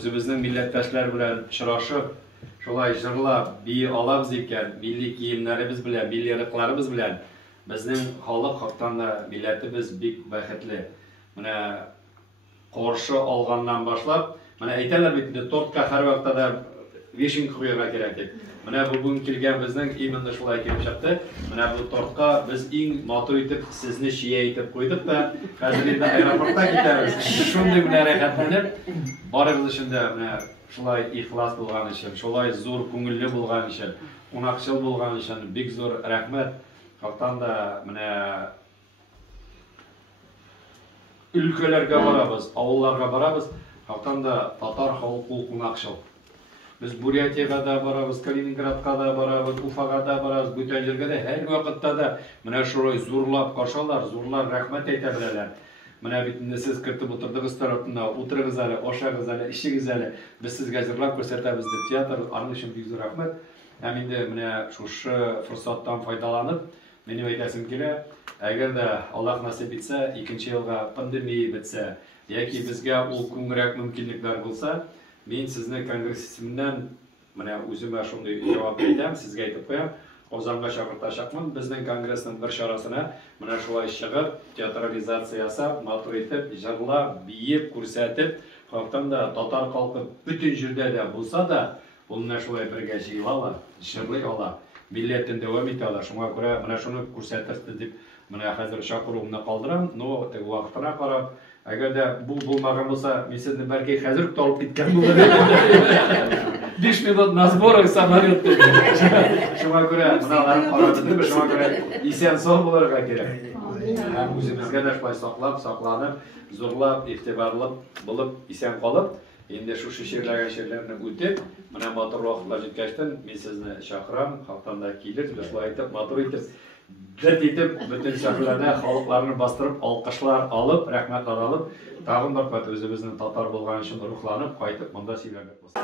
өзебезнең милләттәшләр белән очрашып, шулай җырлап, бии алабыз икән, милли киемнәребез белән, милли рыкларыбыз белән безнең халык хактан да милләтебез бик бәхетле. Менә каршы алганнан башлап, менә әйтәләр бит инде тортка һәр вакытта да вишенка куярга кирәк дип. Менә бүген килгән безнең именно шулай килеп чыкты. Менә бу тортка без иң матур итеп сезне шия итеп куйдык та, хәзер инде аэропортка китәбез. Шундый белән рәхәтләнеп, барыбыз өчен дә менә шулай ихлас булган өчен, шулай зур күңелле булган өчен, кунакчыл булган өчен бик зур рәхмәт. Хактан да менә өлкәләргә барабыз, авылларга барабыз. Хактан да татар халкы кунакчыл. Biz Бурятияга да барабыз, Калининградка да барабыз, Уфага да барабыз, бүтән җиргә дә һәр вакытта да менә шулай зурлап каршылар, зурлар рәхмәт әйтә беләләр. Менә бит инде сез кертеп утырдыгыз тарафына, утырыгыз әле, ашагыз әле, ишегез әле. Без сезгә җырлап күрсәтәбез дип театр, аның өчен бик зур рәхмәт. Һәм инде менә шушы форсаттан файдаланып, минем әйтәсем килә, әгәр дә Аллаһ насип итсә, 2нче елга пандемия бетсә, яки безгә ул күңрәк мөмкинлекләр булса, мен сезне конгресс исеменнән менә үземә шундый җавап әйтәм, сезгә әйтеп куям, Казанга чакыртачакмын. Безнең конгрессның бер чарасына менә шулай чыгып, театрализация ясап, матур итеп, җырлап, биеп, күрсәтеп, хактан да татар халкы бүтән җирдә дә булса да, ул менә шулай бергә җыелалар, җырлый ала, милләтен дәвам итә ала. Шуңа күрә менә шуны күрсәтерсез дип менә хәзер чакыруымны калдырам. Но теге вакытына карап, әгәр дә бу булмаган булса, мин сезне бәлки хәзер үк алып киткән булыр идем. 5 минут на сборах самолет. Шуңа күрә моналарны карап, шуңа күрә исән сау булырга кирәк. Һәм үзебезгә дә шулай сакланып, зурлап, игътибарлы булып, исән калып, инде шушы ширләрне үтеп, менә матур вакытлар җиткәчтен мин сезне чакырам, хактан да килер, шулай итеп, матур итеп, дәрт итеп, бүтән шәһәрләрдә халыкларны бастырып, алкышлар алып, рәхмәтләр алып, тагын бер кат үзебезнең татар булган өчен рухланып, кайтып монда сөйләргә булсын.